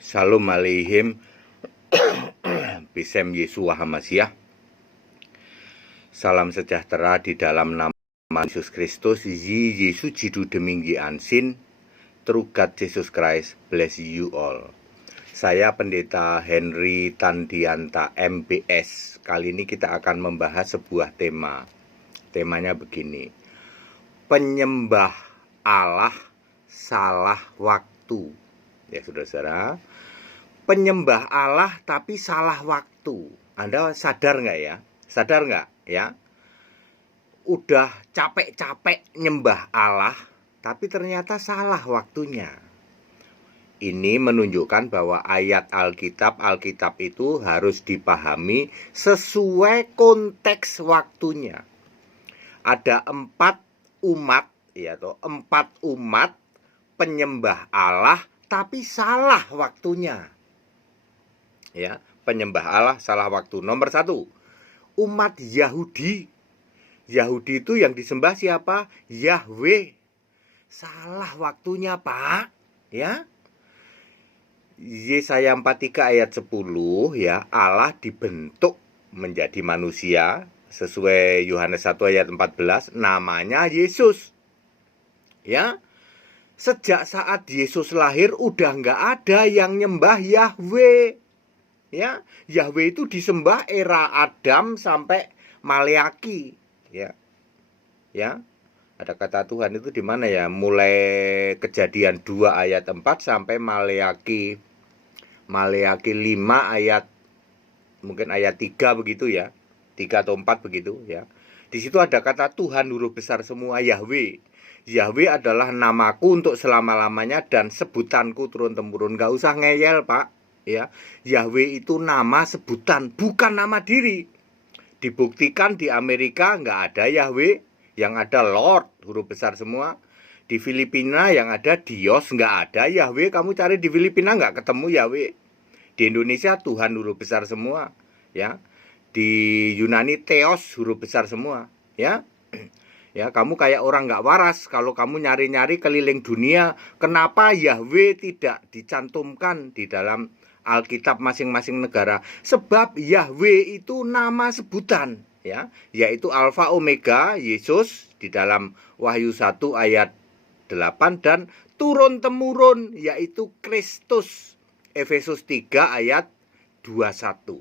Shalom aleihim. Bisem Yesua Hamasyah. Salam sejahtera di dalam nama Yesus Kristus. Yi Yesus jidu deminggi ansin. True God Jesus Christ bless you all. Saya Pendeta Henry Tandianta MBS. Kali ini kita akan membahas sebuah tema. Temanya begini. Penyembah Allah salah waktu. Ya saudara-saudara, penyembah Allah tapi salah waktu. Anda sadar nggak ya? Sadar nggak ya? Udah capek-capek nyembah Allah, tapi ternyata salah waktunya. Ini menunjukkan bahwa ayat Alkitab itu harus dipahami sesuai konteks waktunya. Ada 4 umat, ya toh, 4 umat penyembah Allah tapi salah waktunya. Ya, penyembah Allah salah waktu. Nomor 1, umat Yahudi. Yahudi itu yang disembah siapa? Yahweh. Salah waktunya, Pak. Ya. Yesaya 43 ayat 10 ya, Allah dibentuk menjadi manusia sesuai Yohanes 1 ayat 14, namanya Yesus. Ya. Sejak saat Yesus lahir udah nggak ada yang nyembah Yahweh. Ya, Yahweh itu disembah era Adam sampai Maleaki. Ya, ya, ada kata Tuhan itu di mana ya? Mulai Kejadian 2 ayat 4 sampai Maleaki 5 ayat mungkin ayat 3 begitu ya, 3 atau 4 begitu ya. Di situ ada kata Tuhan huruf besar semua, Yahweh. Yahweh adalah namaku untuk selama-lamanya dan sebutanku turun-temurun. Gak usah ngeyel, Pak. Ya, Yahweh itu nama sebutan, bukan nama diri. Dibuktikan di Amerika nggak ada Yahweh, yang ada Lord huruf besar semua. Di Filipina yang ada Dios, nggak ada Yahweh. Kamu cari di Filipina nggak ketemu Yahweh. Di Indonesia Tuhan huruf besar semua. Ya, di Yunani Theos huruf besar semua. Ya. Ya, kamu kayak orang nggak waras kalau kamu nyari-nyari keliling dunia. Kenapa Yahweh tidak dicantumkan di dalam Alkitab masing-masing negara? Sebab Yahweh itu nama sebutan, ya, yaitu Alfa Omega, Yesus di dalam Wahyu 1 ayat 8, dan turun-temurun yaitu Kristus, Efesus 3 ayat 21.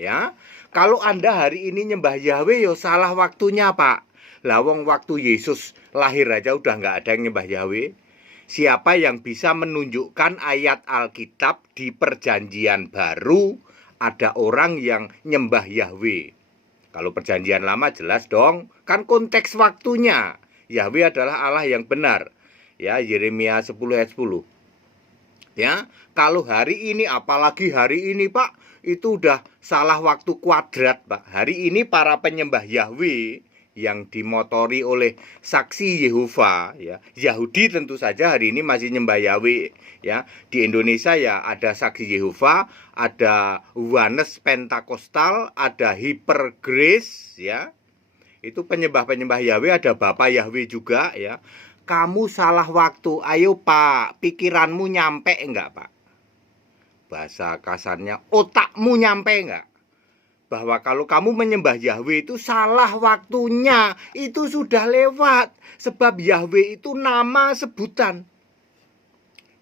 Ya, kalau Anda hari ini nyembah Yahweh, yo salah waktunya, Pak. Lawang waktu Yesus lahir aja udah nggak ada yang nyembah Yahweh. Siapa yang bisa menunjukkan ayat Alkitab di perjanjian baru ada orang yang nyembah Yahweh? Kalau perjanjian lama jelas dong, kan konteks waktunya. Yahweh adalah Allah yang benar. Ya, Yeremia 10 ayat 10. Ya, kalau hari ini, apalagi hari ini, Pak, itu udah salah waktu kuadrat, Pak. Hari ini para penyembah Yahweh yang dimotori oleh saksi Yehova, ya, Yahudi tentu saja hari ini masih nyembah Yahweh, ya. Di Indonesia ya ada saksi Yehova, ada Oneness Pentakostal, ada Hyper Grace, ya. Itu penyembah-penyembah Yahweh, ada Bapak Yahweh juga, ya. Kamu salah waktu. Ayo, Pak, pikiranmu nyampe enggak, Pak? Bahasa kasarnya, otakmu nyampe enggak? Bahwa kalau kamu menyembah Yahweh itu salah waktunya, itu sudah lewat. Sebab Yahweh itu nama sebutan.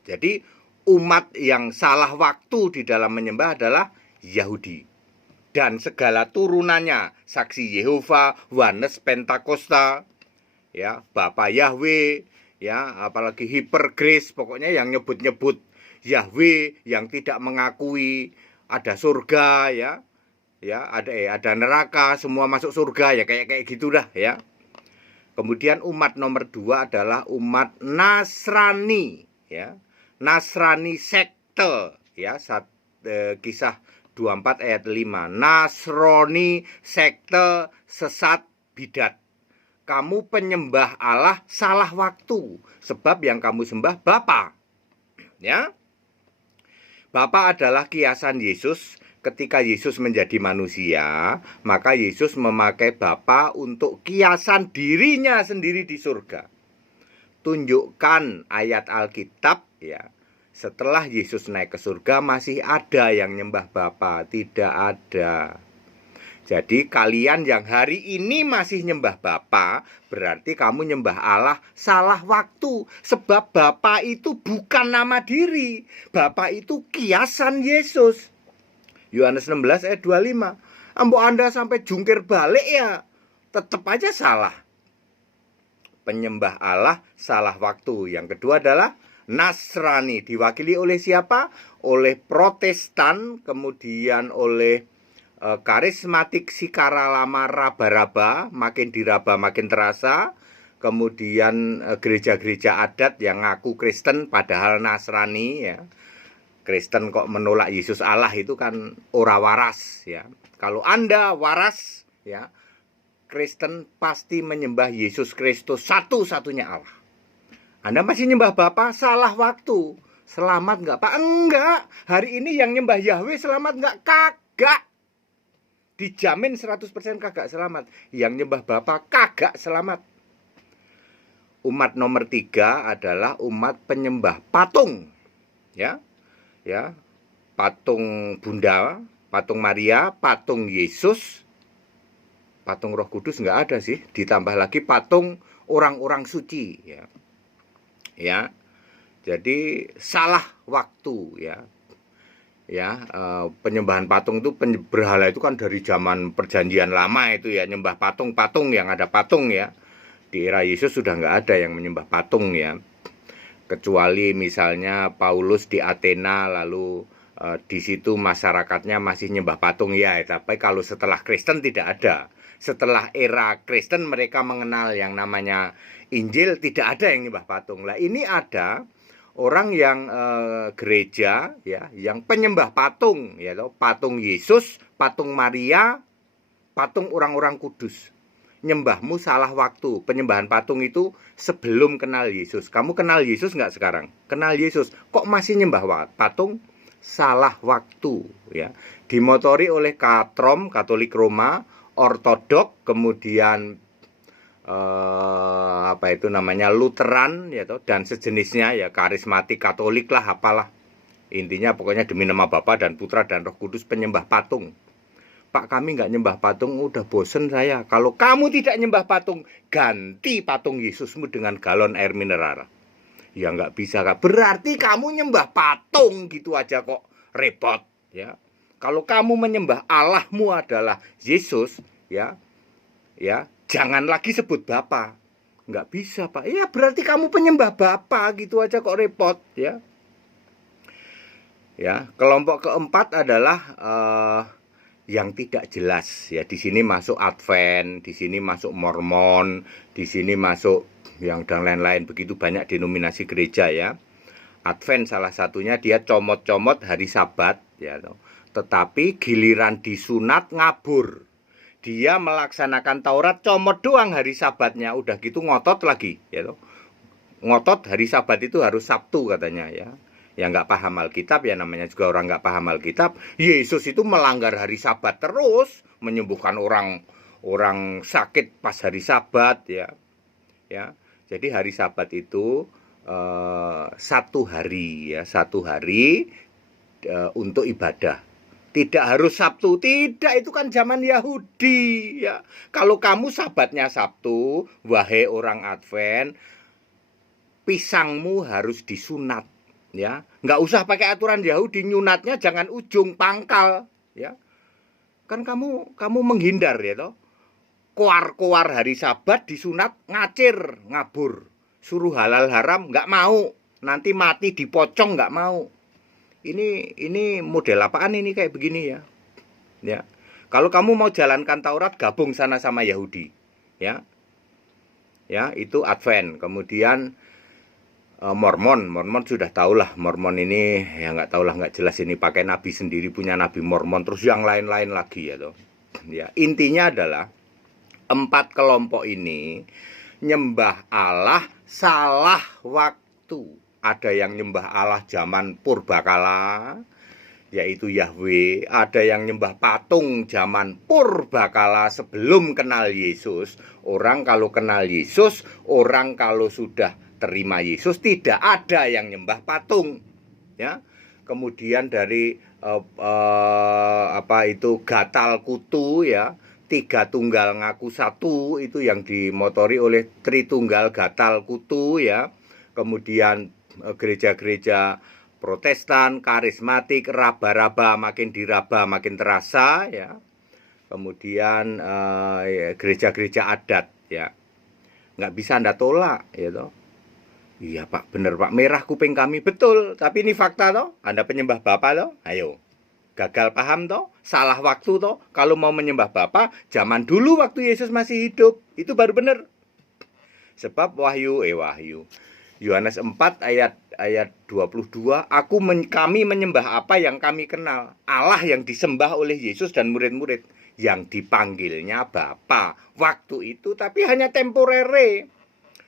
Jadi umat yang salah waktu di dalam menyembah adalah Yahudi. Dan segala turunannya, saksi Yehova, Oneness Pentakosta, ya, Bapak Yahweh, ya, apalagi Hyper Grace, pokoknya yang nyebut-nyebut Yahweh, yang tidak mengakui ada surga, ya. Ya, ada neraka, semua masuk surga, ya, kayak gitu dah, ya. Kemudian umat nomor 2 adalah umat Nasrani, ya. Nasrani sekte, ya. Kisah 24 ayat 5. Nasrani sekte sesat bidat. Kamu penyembah Allah salah waktu, sebab yang kamu sembah Bapa. Ya. Bapa adalah kiasan Yesus. Ketika Yesus menjadi manusia, maka Yesus memakai Bapa untuk kiasan dirinya sendiri di surga. Tunjukkan ayat Alkitab, ya, Setelah Yesus naik ke surga masih ada yang nyembah Bapa? Tidak ada. Jadi kalian yang hari ini masih nyembah Bapa, berarti kamu nyembah Allah salah waktu. Sebab Bapa itu bukan nama diri. Bapa itu kiasan Yesus. Yohanes 16 ayat 25. Ambo Anda sampai jungkir balik ya, tetap aja salah. Penyembah Allah salah waktu. Yang kedua adalah Nasrani, diwakili oleh siapa? Oleh Protestan, kemudian oleh karismatik Sikara Lama raba-raba, makin diraba makin terasa. Kemudian gereja-gereja adat yang ngaku Kristen padahal Nasrani ya. Kristen kok menolak Yesus Allah, itu kan ora waras ya. Kalau Anda waras ya, Kristen pasti menyembah Yesus Kristus satu-satunya Allah. Anda masih nyembah Bapa, salah waktu. Selamat enggak Pak? Enggak. Hari ini yang nyembah Yahweh selamat enggak? Kagak. Dijamin 100% kagak selamat. Yang nyembah Bapa kagak selamat. Umat nomor 3 adalah umat penyembah patung. Ya. Ya. Patung Bunda, patung Maria, patung Yesus. Patung Roh Kudus enggak ada sih. Ditambah lagi patung orang-orang suci ya. Ya, jadi salah waktu ya. Ya, penyembahan patung itu, berhala itu kan dari zaman perjanjian lama itu ya, nyembah patung-patung yang ada patung ya. Di era Yesus sudah nggak ada yang menyembah patung ya. Kecuali misalnya Paulus di Athena, lalu di situ masyarakatnya masih nyembah patung ya. Tapi kalau setelah Kristen tidak ada. Setelah era Kristen mereka mengenal yang namanya Injil, tidak ada yang nyembah patung. Lah ini ada orang yang gereja ya, yang penyembah patung ya, patung Yesus, patung Maria, patung orang-orang kudus. Nyembahmu salah waktu. Penyembahan patung itu sebelum kenal Yesus. Kamu kenal Yesus nggak sekarang? Kenal Yesus, kok masih nyembah patung? Salah waktu ya. Dimotori oleh Katrom, Katolik Roma, Ortodok, kemudian apa itu namanya Lutheran ya, dan sejenisnya ya, karismatik Katolik lah apalah. Intinya pokoknya demi nama Bapa dan Putra dan Roh Kudus penyembah patung. Pak, kami nggak nyembah patung, udah bosen saya. Kalau kamu tidak nyembah patung, ganti patung Yesusmu dengan galon air mineral. Ya nggak bisa, Kak. Berarti kamu nyembah patung gitu aja kok repot ya. Kalau kamu menyembah Allahmu adalah Yesus ya, ya jangan lagi sebut Bapa. Nggak bisa Pak. Ya berarti kamu penyembah Bapa gitu aja kok repot ya. Ya, kelompok keempat adalah yang tidak jelas ya. Di sini masuk Advent, di sini masuk Mormon, di sini masuk yang dan lain-lain, begitu banyak denominasi gereja ya. Advent salah satunya, dia comot-comot hari Sabat ya. Tetapi giliran disunat ngabur. Dia melaksanakan Taurat comot doang hari Sabatnya, udah gitu ngotot lagi ya. Ngotot hari Sabat itu harus Sabtu katanya ya. Yang nggak paham Alkitab ya, namanya juga orang nggak paham Alkitab. Yesus itu melanggar hari Sabat terus, menyembuhkan orang sakit pas hari Sabat ya. Ya. Jadi hari Sabat itu satu hari ya, satu hari untuk ibadah. Tidak harus Sabtu, tidak, itu kan zaman Yahudi ya. Kalau kamu Sabatnya Sabtu, wahai orang Advent, pisangmu harus disunat ya. Nggak usah pakai aturan Yahudi, nyunatnya jangan ujung pangkal ya. Kan kamu menghindar ya toh. Koar-koar hari Sabat disunat, ngacir, ngabur. Suruh halal haram nggak mau. Nanti mati dipocong nggak mau. Ini model apaan ini kayak begini ya? Ya. Kalau kamu mau jalankan Taurat, gabung sana sama Yahudi. Ya. Ya, itu Advent. Kemudian Mormon sudah tahulah. Mormon ini ya nggak tahulah, nggak jelas, ini pakai nabi sendiri, punya nabi Mormon, terus yang lain-lain lagi ya toh. Ya, intinya adalah 4 kelompok ini nyembah Allah salah waktu. Ada yang nyembah Allah zaman purbakala, yaitu Yahweh. Ada yang nyembah patung zaman purbakala sebelum kenal Yesus. Orang kalau kenal Yesus, orang kalau sudah terima Yesus, tidak ada yang nyembah patung ya. Kemudian dari gatal kutu ya, tiga tunggal ngaku satu, itu yang dimotori oleh Tritunggal Gatal Kutu ya. Kemudian gereja-gereja Protestan, karismatik, raba-raba, makin diraba makin terasa ya. Kemudian gereja-gereja adat ya, nggak bisa Anda tolak ya toh. Iya Pak, bener Pak, merah kuping kami, betul. Tapi ini fakta toh, Anda penyembah Bapa toh, ayo. Gagal paham toh, salah waktu toh. Kalau mau menyembah Bapa, zaman dulu waktu Yesus masih hidup, itu baru bener. Sebab Wahyu Yohanes 4 ayat 22, kami menyembah apa yang kami kenal, Allah yang disembah oleh Yesus dan murid-murid, yang dipanggilnya Bapa waktu itu, tapi hanya temporere.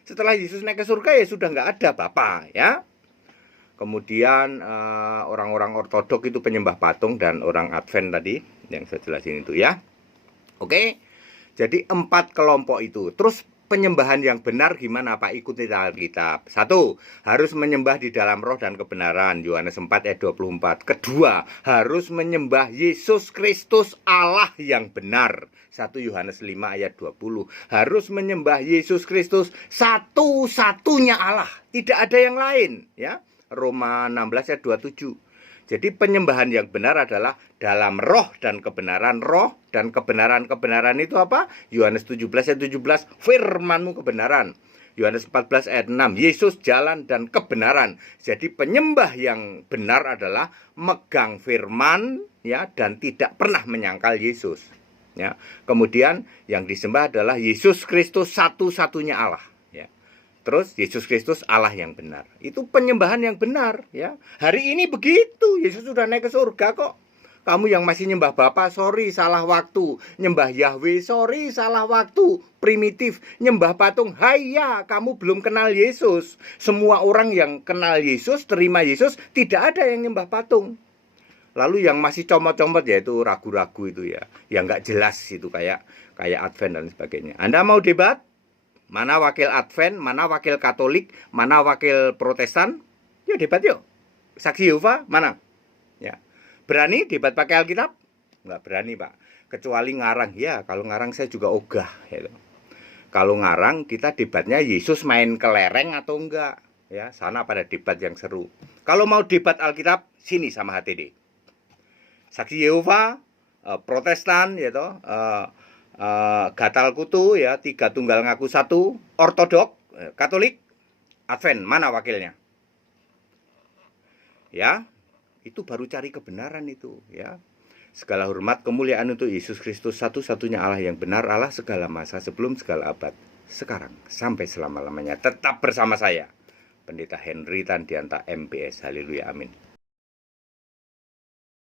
Setelah Yesus naik ke surga ya sudah nggak ada Bapa ya. Kemudian orang-orang ortodok itu penyembah patung, dan orang Advent tadi yang saya jelasin itu ya. Oke. Jadi 4 kelompok itu. Terus penyembahan yang benar gimana Pak? Ikuti Alkitab. 1, harus menyembah di dalam roh dan kebenaran, Yohanes 4 ayat 24. Kedua, harus menyembah Yesus Kristus Allah yang benar, 1 Yohanes 5 ayat 20. Harus menyembah Yesus Kristus satu-satunya Allah, tidak ada yang lain ya, Roma 16 ayat 27. Jadi penyembahan yang benar adalah dalam roh dan kebenaran. Roh dan kebenaran itu apa? Yohanes 17 ayat 17, firman-Mu kebenaran. Yohanes 14 ayat 6, Yesus jalan dan kebenaran. Jadi penyembah yang benar adalah megang firman ya, dan tidak pernah menyangkal Yesus ya. Kemudian yang disembah adalah Yesus Kristus satu-satunya Allah. Terus Yesus Kristus Allah yang benar. Itu penyembahan yang benar ya. Hari ini begitu, Yesus sudah naik ke surga kok. Kamu yang masih nyembah Bapa, sorry salah waktu. Nyembah Yahweh, sorry salah waktu. Primitif, nyembah patung, haya, kamu belum kenal Yesus. Semua orang yang kenal Yesus, terima Yesus, tidak ada yang nyembah patung. Lalu yang masih comot-comot ya itu ragu-ragu itu ya. Yang nggak jelas itu kayak Advent dan sebagainya. Anda mau debat? Mana wakil Advent, mana wakil Katolik, mana wakil Protestan? Yuk debat yuk. Saksi Yehova mana? Ya. Berani debat pakai Alkitab? Nggak berani Pak. Kecuali ngarang. Ya kalau ngarang saya juga ogah. Ya. Kalau ngarang kita debatnya Yesus main kelereng atau enggak. Ya, sana pada debat yang seru. Kalau mau debat Alkitab, sini sama HTD. Saksi Yehova, Protestan, ya toh. Gatal Kutu ya, tiga tunggal ngaku satu, ortodok, Katolik, Advent, mana wakilnya? Ya, itu baru cari kebenaran itu ya. Segala hormat kemuliaan untuk Yesus Kristus, satu-satunya Allah yang benar, Allah segala masa, sebelum segala abad, sekarang sampai selama-lamanya. Tetap bersama saya, Pendeta Henry Tandianta MPS. Haleluya, amin.